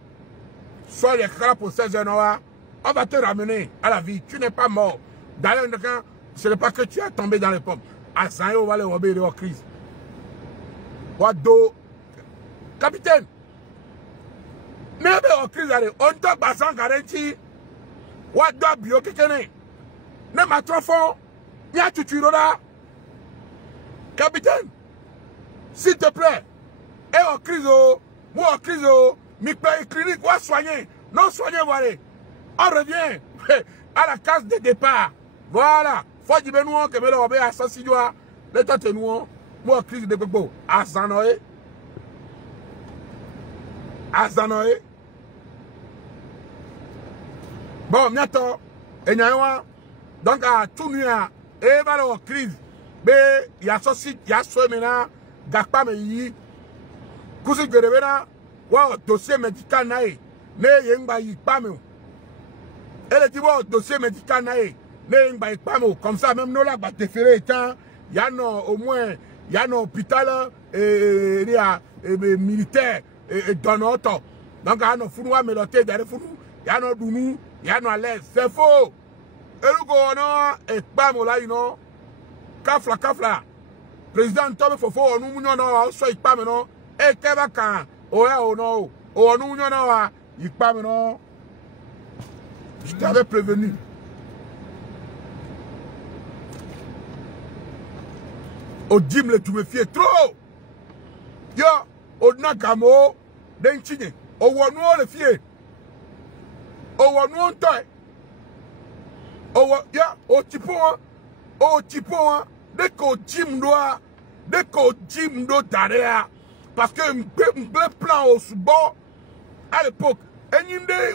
soit les crapes pour 16 ans, on va te ramener à la vie, tu n'es pas mort. D'ailleurs, ce n'est pas que tu es tombé dans les pommes, à 100 euros, on va les rober en crise. Wado, capitaine, mais en crise, on t'a basé en garantie. What do you kekene? Ne matrofon, ya tuturola. Capitaine, s'il te plaît, et en crise, moi en crise, mi clinique, ou soigner, non soigner, voilà. On revient à la case de départ. Voilà. Faut dire nous que me l'obé à Sassidoua, l'état de nous, moi en crise de Pepo, à Zanoé. Azanoé. Bon, bientôt, et donc à tout nu et va la crise. Mais il y a ceci, il y a ce maintenant, gapa me yi. Cousin que revena, wa dossier médical nae, ne yengba yi pame. Elle dit wa dossier médical nae, ne yengba yi pame. Comme ça même nous là ba déféré étant, il y a non au moins, il y a un hôpital militaire et dans notre. Donc à nos founois méloté derrière founou, il y a nos dounou. Yano l'aise, c'est faux. Et nous et pas là, Kafla. Président Tom Fofo, nous n'avons pas non. Et Kevakan, non. Nous n'avons pas non. Je t'avais prévenu. Au dim le tu me fies trop. Yo, au Nakamo, d'Enchine, au Wano le fier. Oh, non, toi. Oh, ya, oh, tipo, dès qu'au gym doit, derrière, parce que m'ble plan au sous-bord, à l'époque, et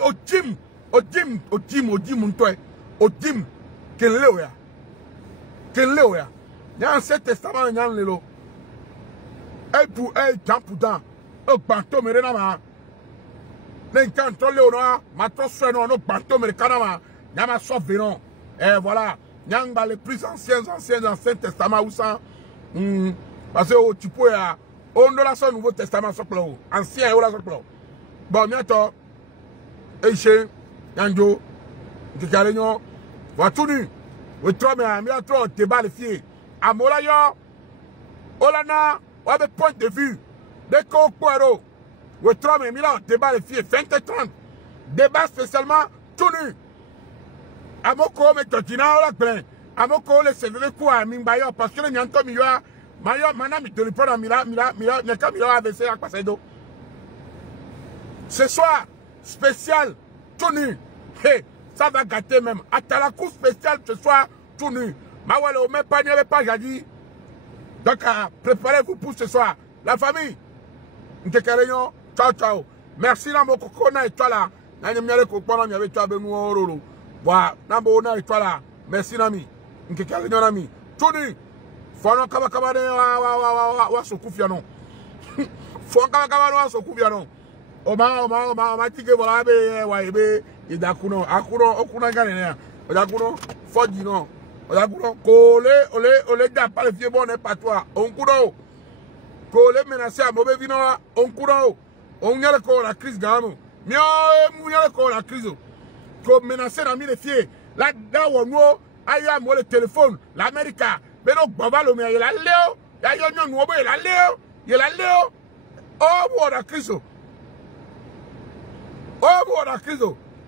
au gym, toi, au gym, qu'elle l'est, il y a un seul testament, il y a un lélo. Et pour elle, temps pour temps, au banteau, mais rien. N'entend Léonard, ma trosse non, banteau, mais canama, yama sauf vénon. Et voilà, yanga les plus anciens testaments ou ça. Parce que tu peux, on a son Nouveau Testament sur plan, ancien ou la sur plan. Bon, bientôt, Eche, Yanjo, Kikalénon, Watunu, we trop, mais à trop, t'es bas les filles. À Molayo, Olana, on a des points de vue, des co-poireaux. Le 3 mai, débat les filles, 20h30. Débat spécialement tout nu. À mon corps, mais tu as plein. À mon corps, le CV quoi, Mimbayo, parce que le Nyanto Mioa, Mayo, Manam, il te le prend à Mila, Nyaka Mila AVC à Passedo. Ce soir, spécial, tout nu. Hey, ça va gâter même. À la cour spéciale, ce soir, tout nu. Mawalo, même pas, n'y avait pas, j'ai dit. Donc, préparez-vous pour ce soir. La famille. N'tekereyon. Ciao, ciao. Merci, Nambo Kokona et toi là. N'ayez Kokona, n'y avait toi de nous en rolo. Voilà, Nambo na et toi là. Merci, Nami. N'tekereyon, Nami. Tout nu. Fono Kabakabane, wa Sokufiano. Fono Kabakabane, wa Sokufiano. Oma, tike voilà, be, Idakuno, Akuno, Okuna Gane, Odakuno, Fodino, Odakuno, ole, pas le vieux bon, n'est pas toi. Onkuno. Kole menacé à mauvais vino, on court. On y a la crise gamme. Mio, la crise. Comme menacé dans les fiers. Là, on voit, aïe, moi le téléphone, l'Amérique. Mais non, Baba, le mien, il a Léo. Il a Léo. Il a Léo. Oh, la crise. Oh, bon, la crise.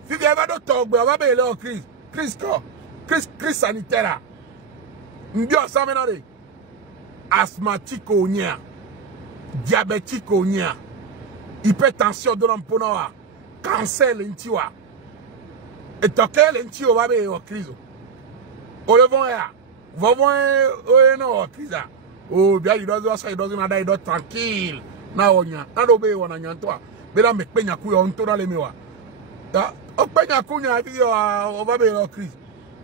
Si tu vas tomber, on va payer la crise. Crise sanitaire. Mbio samenare. Asthmatique au nia. Diabétique au nia. Hypertension de l'emponoa. Cancer l'intioa. Et toquer l'intio va payer la crise. Oh, le vent là. Oh, non, crise. Oh, bien, il doit say, il doit tranquille. Na onya. Na dobe wana nyantoa. Bela me penya kuya ontora le mewa. O penya kunya video o babe o crise.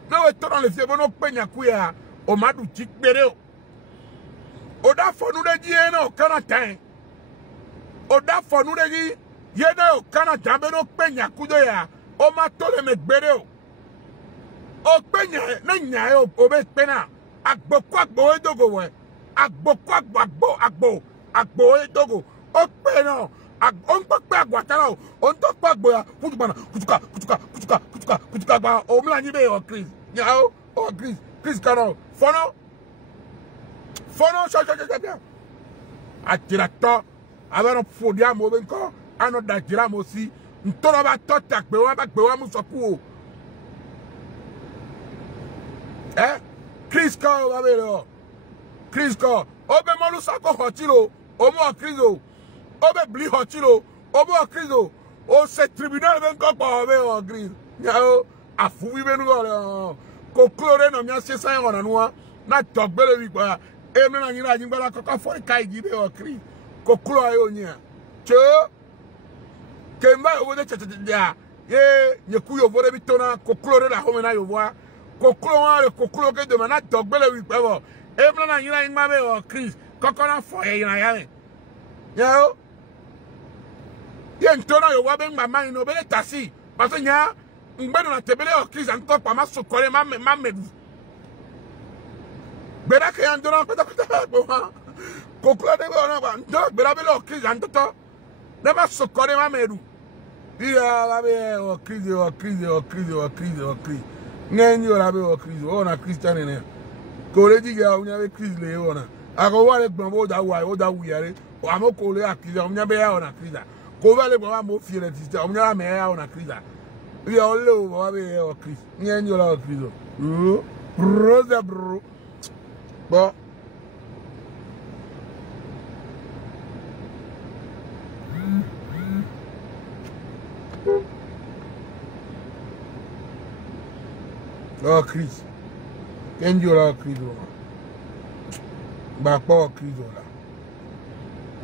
Na we tora le fiebo no penya kuya o madu chikbere o. O da fonu de ji ena o kana tan. O da fonu de ji yena o kana tan be no penya kudo ya. O ma tole me gbere o. O penya na nya o be pena. Agbo edogo we. Agbo edogo. O pena. On peut pas guatara, on peut pas boya, kutuka, on me l'a dit, oh, crise, yao, oh, crise, canon, fono, bien. Atirato, avant de fouiller, mauvais corps, un autre d'attiram aussi, un tonneau à totac, mais on va pas moussakou. Crise, corps, on va ver, crise, corps, oh, ben, mon saco, hotilo, au moins, crise, obe bli hotilo obo krizo o se tribunal ben ko pa obe o krizo nyao afuwi benu go ko klore no mia se san ona nuwa na togbele wi pa e me na nyira nyigbala ko fo kai gi be o krizo ko klo ayo nya che kemba obo de ya ye nyekuyo vore bitona ko klore la home na yo wa ko klo ke de na togbele wi pa bo e me na nyira nyigba be o krizo ko na fo ye na ya nyao yen tona yo wabe mama ino bele tasi parce que nya ngbedo na tebele o crise encore pas ma sokore ma medu bera ke andona peta ko klo de ona ba ndo bera bele o crise antoto de ma sokore ma medu iya wabe o crise ngenyi ora be o crise ona christian ne ko le diga unya be crise le ona ako wale gbon da wu yare o amoko le akire unya be ya ona crise ko va le bon mo fiere ti on ya me ya ona crise ya o le o va be o crise nyenyo la o crise rosa bro bon o crise nyenyo la o crise ba pa o crise la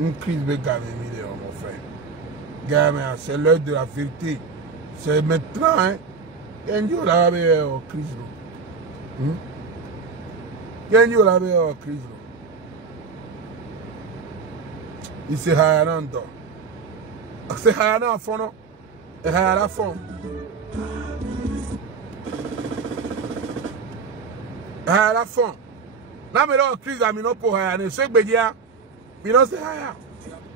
une crise be gagne million mon frère. Gamin, c'est l'heure de la vérité. C'est maintenant, hein. Kenjo la be o crise. Kenjo la be o crise. Il se hayanando. Se hayana fono. E hayana fon. Hayana fon. Na me lo crise ami no po hayane. Se gbedia. Mi no se haya.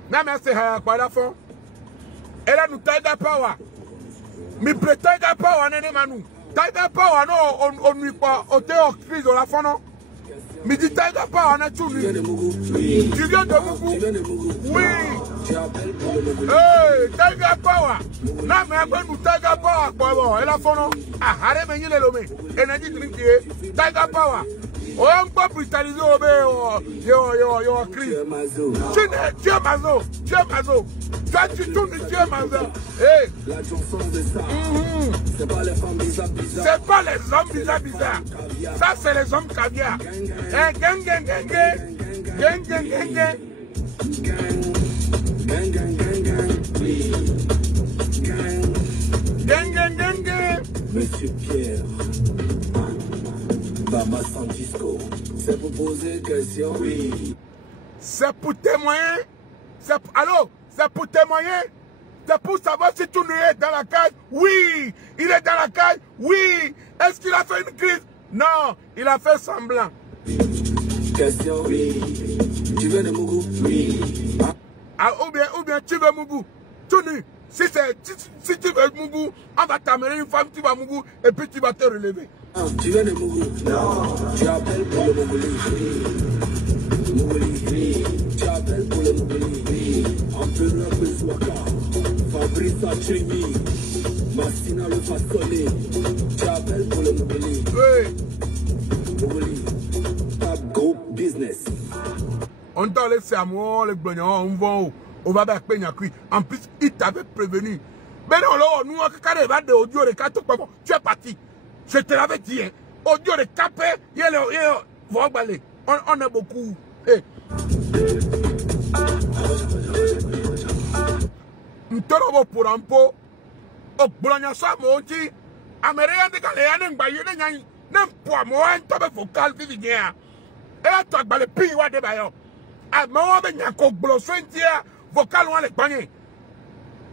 Na me se haya kwa la fon. Ela no Tiger Power. Mi pre Tiger Power nene manu. Tiger Power no on mi pa o te o crise la fon no. Mi di Tiger Power na tu ni. Tu viens de Mugu. Oui. Hey, Tiger Power. Na me agbe no Tiger Power kwa bo. Ela fon no. Ah, hare me nyile lo me. Energy drink ye. Tiger Power. On peut brutaliser au yo crise. Tu es mazo. Toi, tu tournes, tu es mazo. Hey. La chanson de ça. C'est pas les femmes bizarres. C'est pas les hommes bizarres. Ça, c'est les hommes caviar. Gang. Monsieur Pierre. Bama Santisco, c'est pour poser question, oui. C'est pour témoigner. Allô? C'est pour témoigner. C'est pour savoir si tu es dans la cage. Oui. Il est dans la cage. Oui. Est-ce qu'il a fait une crise? Non. Il a fait semblant. Question, oui. Tu veux de Mugu? Oui. Ah, ou bien tu veux Mugu. Tunu. Si tu veux Mugu, on va t'amener une femme, tu vas Mugu et puis tu vas te relever. Tu viens de Mugu? Non. Tu appelles pour le Muguli? Tu appelles pour le Muguli? On peut le Swaka. Fabrice Versace me. Massina le façonné. J'appelle pour le Mowgli. Oui. Mowgli. Top group business. On t'a laissé à moi, les blognons, on va au va peigner cuit. En plus, il t'avait prévenu. Mais non, là, nous, quand il va de audio de 4 tu es parti. Je te l'avais dit, hein. Audio de capé, il y a le. On a beaucoup. Hey. Ntorobo pour un pot. Au blognon, ça, mon petit. Américain, de Galéane, Bayou, n'importe moi, un tobe vocal qui vient. Et toi, le pays, ou de Bayo. A moi, ben, y'a qu'au blossoin, tia, vocal, ou les paniers.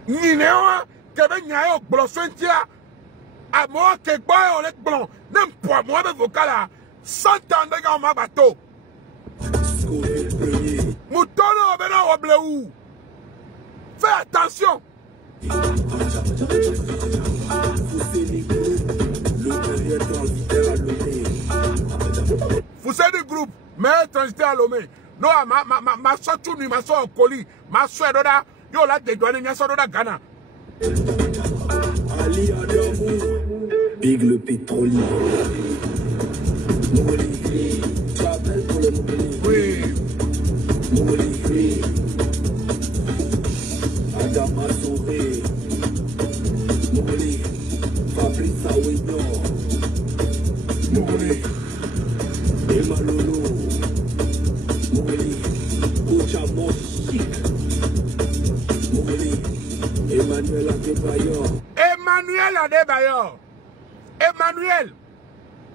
Ni néo, que ben, y'a au blossoin, tia. A moi, que boy, on est blanc. N'importe moi, ben, vocal, là. 100 ans de gars, ma bateau. Moutono, ben, non, au bleu. Fais attention. Vous savez du groupe, mais transité à Lomé. Non, ma soeur tout nu, ma soeur au colis, ma soeur d'oda, yo la dédouane, ma soeur d'oda Ghana. Ali Adamou, Big le pétrolier. Mowgli, tu appelles pour le Mowgli. Oui. Mowgli, Adama Souré. Mowgli, Fabrice Awignon. Mowgli, Emma Lolo. Mowgli, Kouchamo Chic. Mowgli, Emmanuel Adebayor. Emmanuel Adebayor. Emmanuel.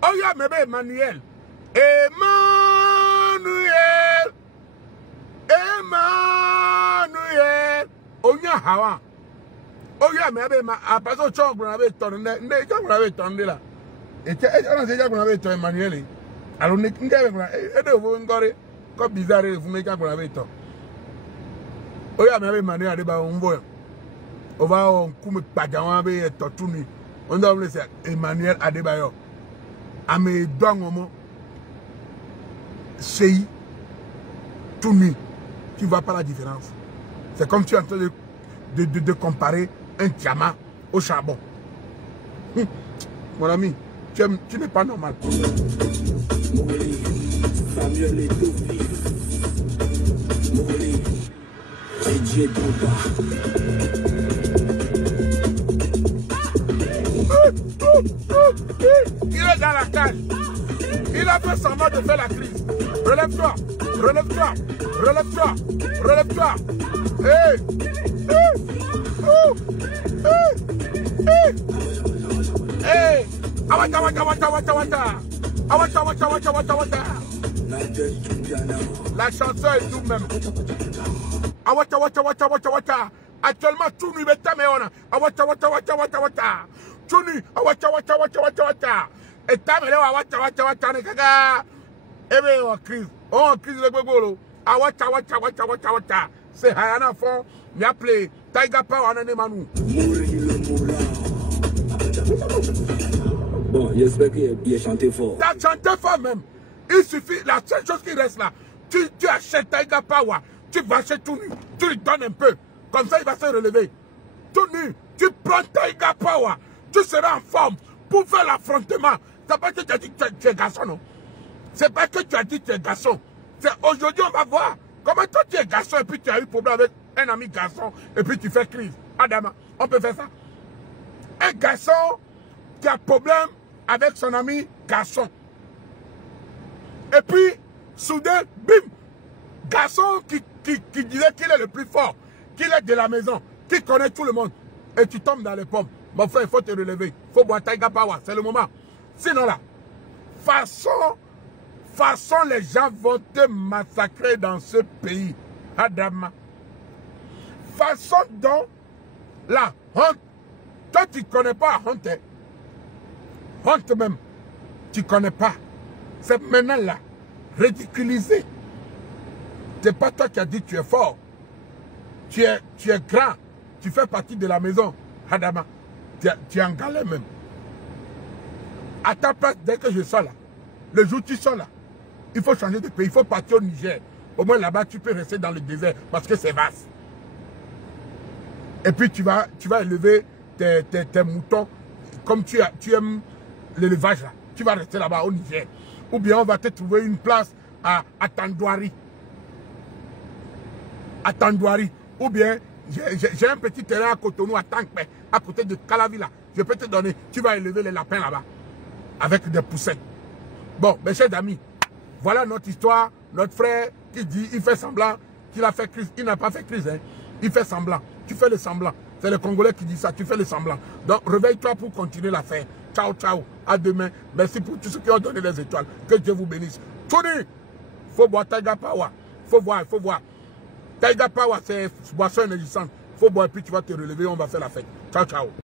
Oh yeah, maybe Emmanuel. Emmanuel. Emmanuel. Oh yeah, how? Oh yeah, maybe my apostle Chong gonna be turned. They don't gonna be turned là. Et tu es on a déjà gonna be turned Emmanuel. Alors ne ngave gonna e de vous ngore ko bizarre vous me gonna be turned. Oh yeah, maybe Emmanuel Adebayor on voit. On va on kume padawan be totuni. On doit le dire Emmanuel Adebayor. Ame douangomo. C'est tout nu. Tu vois pas la différence. C'est comme tu es en train de comparer un diamant au charbon. Mon ami, tu n'es pas normal. Mowgli, Samuel Eto'o. Mowgli, DJ Douba. Il est dans la cage. Il a fait semblant de faire la crise. Relève-toi. Relève-toi. Relève-toi. Relève-toi. Hey. Hey. Awata, awata, awata, awata, awata. Awata, awata, awata, awata, awata. La chanson est tout même. Awata, awata, awata, awata, awata. Actuellement, tout nous met ta méona. Awata, awata, awata, awata, awata. Tout nous. Awata, awata, awata, awata, awata. Et ta méona, awata, awata, awata, nekaga. Eh bien, on crise. On crise le bébolo. Awata, awata, awata, awata, awata. C'est Hayana Fond. Il a appelé Tiger Power en Manou. Bon, j'espère qu'il a chanté fort. T'as chanté fort même. Il suffit, la seule chose qui reste là, tu achètes Tiger Power, tu vas acheter tout nu, tu lui donnes un peu. Comme ça, il va se relever. Tout nu, tu prends Tiger Power, tu seras en forme pour faire l'affrontement. C'est pas que tu as dit que tu es garçon, non. C'est pas que tu as dit que tu es garçon. C'est aujourd'hui, on va voir comment toi tu es garçon et puis tu as eu problème avec un ami garçon et puis tu fais crise. Adama, on peut faire ça. Un garçon qui a problème avec son ami garçon. Et puis, soudain, bim, garçon qui disait qu'il est le plus fort, qu'il est de la maison, qui connaît tout le monde. Et tu tombes dans les pommes. Mon frère, il faut te relever. Il faut boire Tiger Power, c'est le moment. Sinon là, façon les gens vont te massacrer dans ce pays. Adama. Façon dont la honte, toi tu ne connais pas la honte. Honte même, tu ne connais pas. C'est maintenant là, ridiculisé. Ce n'est pas toi qui as dit que tu es fort. Tu es grand. Tu fais partie de la maison. Adama, tu es en galère même. À ta place, dès que je sors là, le jour où tu sors là, il faut changer de pays, il faut partir au Niger. Au moins là-bas, tu peux rester dans le désert parce que c'est vaste. Et puis tu vas élever tes moutons comme tu aimes l'élevage là. Tu vas rester là-bas au Niger. Ou bien on va te trouver une place à Tandouari. À Tandouari. Ou bien j'ai un petit terrain à Cotonou, à Tankpe, à côté de Calavilla. Je peux te donner. Tu vas élever les lapins là-bas. Avec des poussins. Bon, mes chers amis, voilà notre histoire. Notre frère qui dit, il fait semblant qu'il a fait crise. Il n'a pas fait crise, hein. Il fait semblant. Tu fais le semblant. C'est le Congolais qui dit ça. Tu fais le semblant. Donc, réveille-toi pour continuer l'affaire. Ciao, ciao. À demain. Merci pour tous ceux qui ont donné des étoiles. Que Dieu vous bénisse. Tony, faut boire Tiger Power. Faut boire. Tiger Power, c'est boisson énergisante. Faut boire et puis tu vas te relever. On va faire la fête. Ciao, ciao.